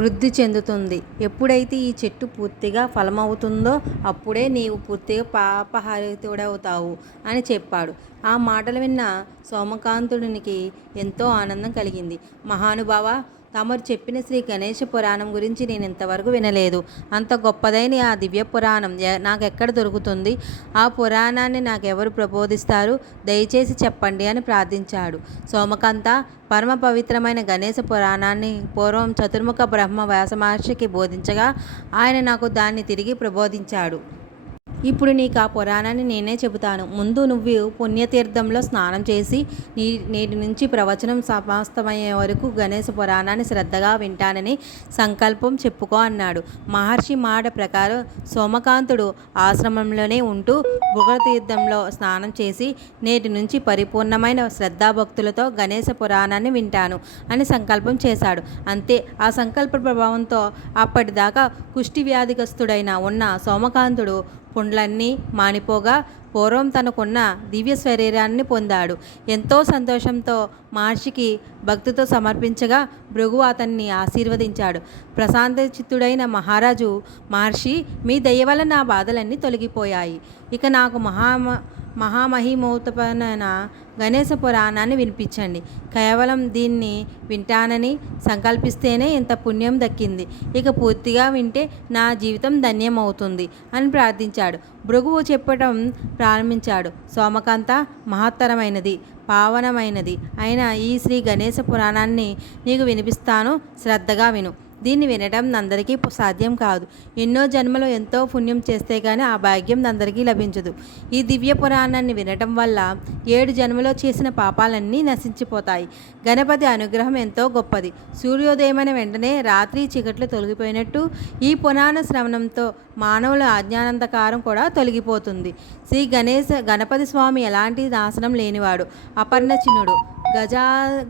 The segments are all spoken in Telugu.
వృద్ధి చెందుతుంది. ఎప్పుడైతే ఈ చెట్టు పూర్తిగా ఫలమవుతుందో అప్పుడే నీవు పూర్తిగా పాపహరితుడవుతావు అని చెప్పాడు. ఆ మాటలు విన్న సోమకాంతునికి ఎంతో ఆనందం కలిగింది. మహానుభావ, తమరు చెప్పిన శ్రీ గణేష పురాణం గురించి నేను ఇంతవరకు వినలేదు. అంత గొప్పదైన ఆ దివ్య పురాణం నాకెక్కడ దొరుకుతుంది? ఆ పురాణాన్ని నాకెవరు ప్రబోధిస్తారు? దయచేసి చెప్పండి అని ప్రార్థించాడు. సోమకాంత, పరమ పవిత్రమైన గణేశ పురాణాన్ని పూర్వం చతుర్ముఖ బ్రహ్మ వ్యాస మహర్షికి బోధించగా ఆయన నాకు దాన్ని తిరిగి ప్రబోధించాడు. ఇప్పుడు నీకు ఆ పురాణాన్ని నేనే చెబుతాను. ముందు నువ్వు పుణ్యతీర్థంలో స్నానం చేసి నేటి నుంచి ప్రవచనం సమాప్తమయ్యే వరకు గణేశ పురాణాన్ని శ్రద్ధగా వింటానని సంకల్పం చెప్పుకో అన్నాడు. మహర్షి మాట ప్రకారం సోమకాంతుడు ఆశ్రమంలోనే ఉంటూ భుగతీర్థంలో స్నానం చేసి నేటి నుంచి పరిపూర్ణమైన శ్రద్ధాభక్తులతో గణేశ పురాణాన్ని వింటాను అని సంకల్పం చేశాడు. అంతే, ఆ సంకల్ప ప్రభావంతో అప్పటిదాకా కుష్టి వ్యాధిగ్రస్తుడైన ఉన్న సోమకాంతుడు పుండ్లన్నీ మానిపోగా పూర్వం తనకున్న దివ్య శరీరాన్ని పొందాడు. ఎంతో సంతోషంతో మహర్షికి భక్తితో సమర్పించగా భృగువు అతన్ని ఆశీర్వదించాడు. ప్రశాంత చిత్తుడైన మహర్షి, మీ దయ వల్ల నా బాధలన్నీ తొలగిపోయాయి. ఇక నాకు మహామహిమోత్పన్న గణేశ పురాణాన్ని వినిపించండి. కేవలం దీన్ని వింటానని సంకల్పిస్తేనే ఇంత పుణ్యం దక్కింది. ఇక పూర్తిగా వింటే నా జీవితం ధన్యమవుతుంది అని ప్రార్థించాడు. భృగువు చెప్పడం ప్రారంభించాడు. సోమకాంత, మహత్తరమైనది, పావనమైనది అయిన ఈ శ్రీ గణేశ పురాణాన్ని నీకు వినిపిస్తాను, శ్రద్ధగా విను. దీన్ని వినడం అందరికీ సాధ్యం కాదు. ఎన్నో జన్మలో ఎంతో పుణ్యం చేస్తే కానీ ఆ భాగ్యం అందరికీ లభించదు. ఈ దివ్య పురాణాన్ని వినటం వల్ల 7 జన్మలో చేసిన పాపాలన్నీ నశించిపోతాయి. గణపతి అనుగ్రహం ఎంతో గొప్పది. సూర్యోదయమైన వెంటనే రాత్రి చీకట్లు తొలగిపోయినట్టు ఈ పురాణ శ్రవణంతో మానవుల అజ్ఞానంధకారం కూడా తొలగిపోతుంది. శ్రీ గణపతి స్వామి ఎలాంటి నాశనం లేనివాడు, అపర్ణచినుడు,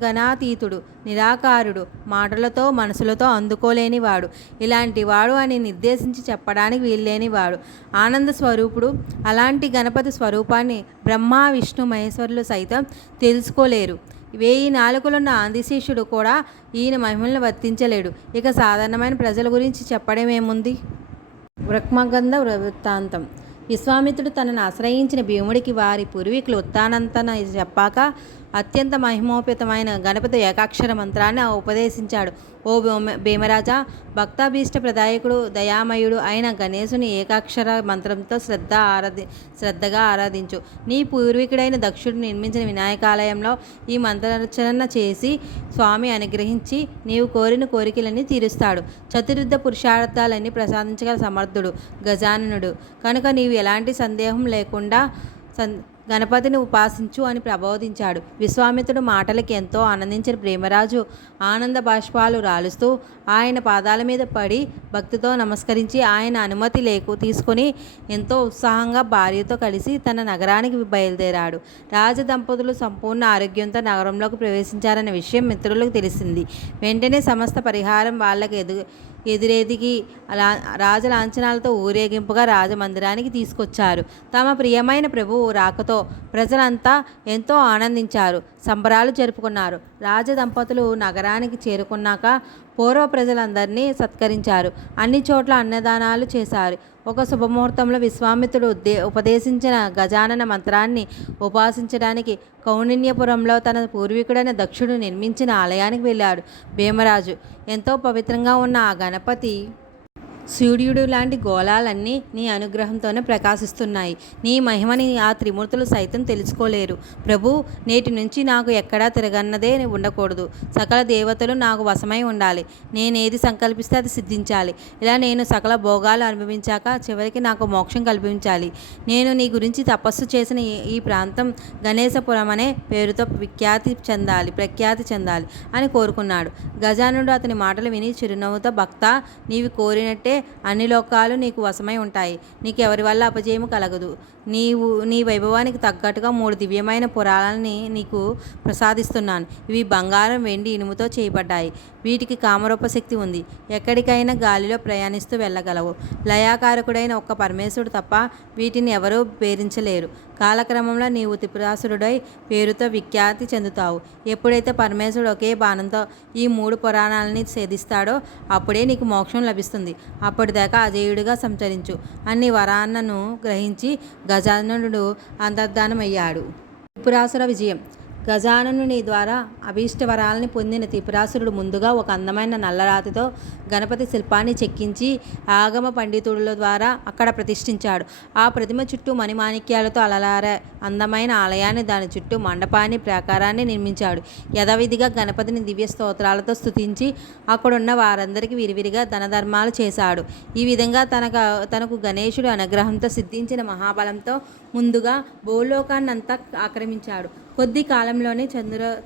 గణాతీతుడు, నిరాకారుడు, మాటలతో మనసులతో అందుకోలేనివాడు, ఇలాంటి వాడు అని నిర్దేశించి చెప్పడానికి వీల్లేనివాడు, ఆనంద స్వరూపుడు. అలాంటి గణపతి స్వరూపాన్ని బ్రహ్మ, విష్ణు, మహేశ్వరులు సైతం తెలుసుకోలేరు. 1000 నాలుకలున్న ఆదిశేషుడు కూడా ఈయన మహిమలను వర్తించలేడు. ఇక సాధారణమైన ప్రజల గురించి చెప్పడమేముంది? బ్రహ్మగంధ వృత్తాంతం. విశ్వామిత్రుడు తనను ఆశ్రయించిన భీముడికి వారి పూర్వీకులు ఉత్తానంతన చెప్పాక అత్యంత మహిమోపేతమైన గణపతి ఏకాక్షర మంత్రాన్ని ఉపదేశించాడు. ఓ భీమరాజా, భక్తాభీష్ట ప్రదాయకుడు, దయామయుడు అయిన గణేశుని ఏకాక్షర మంత్రంతో శ్రద్ధగా ఆరాధించు. నీ పూర్వీకుడైన దక్షుడు నిర్మించిన వినాయకాలయంలో ఈ మంత్రార్చన చేసి స్వామి అనుగ్రహించి నీవు కోరిన కోరికలన్నీ తీరుస్తాడు. చతుర్విధ పురుషార్థాలన్నీ ప్రసాదించగల సమర్థుడు గజాననుడు కనుక నీవు ఎలాంటి సందేహం లేకుండా గణపతిని ఉపాసించు అని ప్రబోధించాడు. విశ్వామిత్రుడు మాటలకి ఎంతో ఆనందించిన ప్రేమరాజు ఆనంద బాష్పాలు రాలుస్తూ ఆయన పాదాల మీద పడి భక్తితో నమస్కరించి ఆయన అనుమతి తీసుకొని ఎంతో ఉత్సాహంగా భార్యతో కలిసి తన నగరానికి బయలుదేరాడు. రాజదంపతులు సంపూర్ణ ఆరోగ్యంతో నగరంలోకి ప్రవేశించారనే విషయం మిత్రులకు తెలిసింది. వెంటనే సమస్త పరిహారం వాళ్ళకి ఎదురెదిగి రాజలాంఛనాలతో ఊరేగింపుగా రాజమందిరానికి తీసుకొచ్చారు. తమ ప్రియమైన ప్రభువు రాకతో ప్రజలంతా ఎంతో ఆనందించారు, సంబరాలు జరుపుకున్నారు. రాజదంపతులు నగరానికి చేరుకున్నాక పూర్వ ప్రజలందరినీ సత్కరించారు. అన్ని చోట్ల అన్నదానాలు చేశారు. ఒక శుభముహూర్తంలో విశ్వామిత్రుడు ఉపదేశించిన గజానన మంత్రాన్ని ఉపాసించడానికి కౌండిన్యపురంలో తన పూర్వీకుడైన దక్షుడు నిర్మించిన ఆలయానికి వెళ్ళాడు. భీమరాజు, ఎంతో పవిత్రంగా ఉన్న ఆ గణపతి సూర్యుడు లాంటి గోళాలన్నీ నీ అనుగ్రహంతోనే ప్రకాశిస్తున్నాయి. నీ మహిమని ఆ త్రిమూర్తులు సైతం తెలుసుకోలేరు. ప్రభు, నేటి నుంచి నాకు ఎక్కడా తిరగన్నదే ఉండకూడదు. సకల దేవతలు నాకు వశమై ఉండాలి. నేనేది సంకల్పిస్తే అది సిద్ధించాలి. ఇలా నేను సకల భోగాలు అనుభవించాక చివరికి నాకు మోక్షం కల్పించాలి. నేను నీ గురించి తపస్సు చేసిన ఈ ప్రాంతం గణేశపురం అనే పేరుతో ప్రఖ్యాతి చెందాలి అని కోరుకున్నాడు. గజానుడు అతని మాటలు విని చిరునవ్వుతో, భక్త, నీవు కోరినట్టే అన్ని లోకాలు నీకు వశమై ఉంటాయి. నీకు ఎవరి వల్ల అపజయము కలగదు. నీ వైభవానికి తగ్గట్టుగా 3 దివ్యమైన పురాలని నీకు ప్రసాదిస్తున్నాను. ఇవి బంగారం, వెండి, ఇనుముతో చేయబడ్డాయి. వీటికి కామరూప శక్తి ఉంది. ఎక్కడికైనా గాలిలో ప్రయాణిస్తూ వెళ్ళగలవు. లయాకారకుడైన ఒక్క పరమేశ్వరుడు తప్ప వీటిని ఎవరూ భేదించలేరు. కాలక్రమంలో నీవు త్రిపురాసురుడై పేరుతో విఖ్యాతి చెందుతావు. ఎప్పుడైతే పరమేశ్వరుడు ఒకే బాణంతో ఈ 3 పురాణాలని ఛేదిస్తాడో అప్పుడే నీకు మోక్షం లభిస్తుంది. అప్పటిదాకా అజేయుడిగా సంచరించు అన్ని వరాలను గ్రహించి గజాననుడు అంతర్ధానమయ్యాడు. త్రిపురాసుర విజయం. గజాననుని ద్వారా అభీష్ట వరాలని పొందిన త్రిపురాసురుడు ముందుగా ఒక అందమైన నల్లరాతితో గణపతి శిల్పాన్ని చెక్కించి ఆగమ పండితుడుల ద్వారా అక్కడ ప్రతిష్ఠించాడు. ఆ ప్రతిమ చుట్టూ మణిమాణిక్యాలతో అలలారే అందమైన ఆలయాన్ని, దాని చుట్టూ మండపాన్ని, ప్రాకారాన్ని నిర్మించాడు. యథావిధిగా గణపతిని దివ్య స్తోత్రాలతో స్తుతించి అక్కడున్న వారందరికీ విరివిరిగా ధనధర్మాలు చేశాడు. ఈ విధంగా తనకు గణేశుడు అనుగ్రహంతో సిద్ధించిన మహాబలంతో ముందుగా భూలోకాన్నంతా ఆక్రమించాడు. కొద్ది కాలంలోనే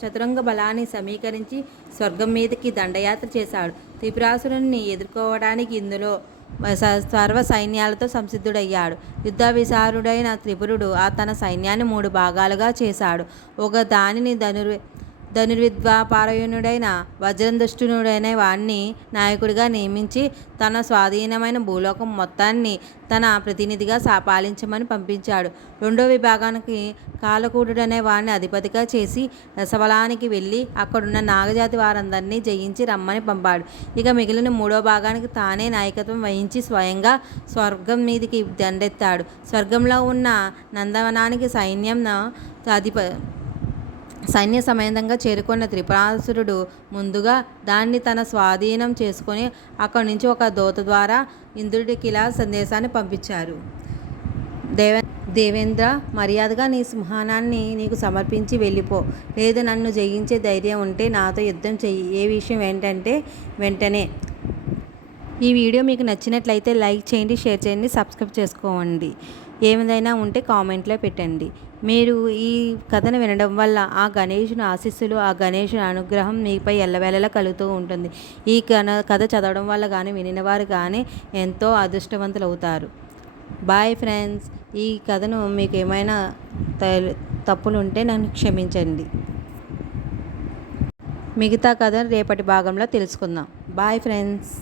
చతురంగ బలాన్ని సమీకరించి స్వర్గం మీదకి దండయాత్ర చేశాడు. త్రిపురాసురుని ఎదుర్కోవడానికి ఇందులో సర్వ సైన్యాలతో సంసిద్ధుడయ్యాడు. యుద్ధ విశారుడైన త్రిపురుడు తన సైన్యాన్ని 3 భాగాలుగా చేశాడు. ఒక దానిని ధనుర్విద్వాపారయునుడైన వజ్రదుష్టునుడైన వాణ్ణి నాయకుడిగా నియమించి తన స్వాధీనమైన భూలోకం మొత్తాన్ని తన ప్రతినిధిగా పాలించమని పంపించాడు. రెండో విభాగానికి కాలకూటుడనే వాడిని అధిపతిగా చేసి రసవలానికి వెళ్ళి అక్కడున్న నాగజాతి వారందరినీ జయించి రమ్మని పంపాడు. ఇక మిగిలిన 3వ భాగానికి తానే నాయకత్వం వహించి స్వయంగా స్వర్గం మీదికి దండెత్తాడు. స్వర్గంలో ఉన్న నందవనానికి సైన్య సమేతంగా చేరుకున్న త్రిపురాసురుడు ముందుగా దాన్ని తన స్వాధీనం చేసుకొని అక్కడి నుంచి ఒక దూత ద్వారా ఇంద్రుడికి ఇలా సందేశాన్ని పంపించారు. దేవేంద్ర, మర్యాదగా నీ సింహానాన్ని నీకు సమర్పించి వెళ్ళిపో. లేదు నన్ను జయించే ధైర్యం ఉంటే నాతో యుద్ధం చెయ్యి. ఏ విషయం ఏంటంటే వెంటనే. ఈ వీడియో మీకు నచ్చినట్లయితే లైక్ చేయండి, షేర్ చేయండి, సబ్స్క్రైబ్ చేసుకోండి. ఏమైనా ఉంటే కామెంట్లో పెట్టండి. మీరు ఈ కథను వినడం వల్ల ఆ గణేశుని ఆశీస్సులు, ఆ గణేశుని అనుగ్రహం మీపై ఎల్లవేళలా కలుగుతూ ఉంటుంది. ఈ కథ చదవడం వల్ల కానీ వినినవారు కానీ ఎంతో అదృష్టవంతులు అవుతారు. Bye friends. ఈ కథను మీకు ఏమైనా తప్పులు ఉంటే నన్ను క్షమించండి. మిగతా కథను రేపటి భాగంలో తెలుసుకుందాం. Bye friends.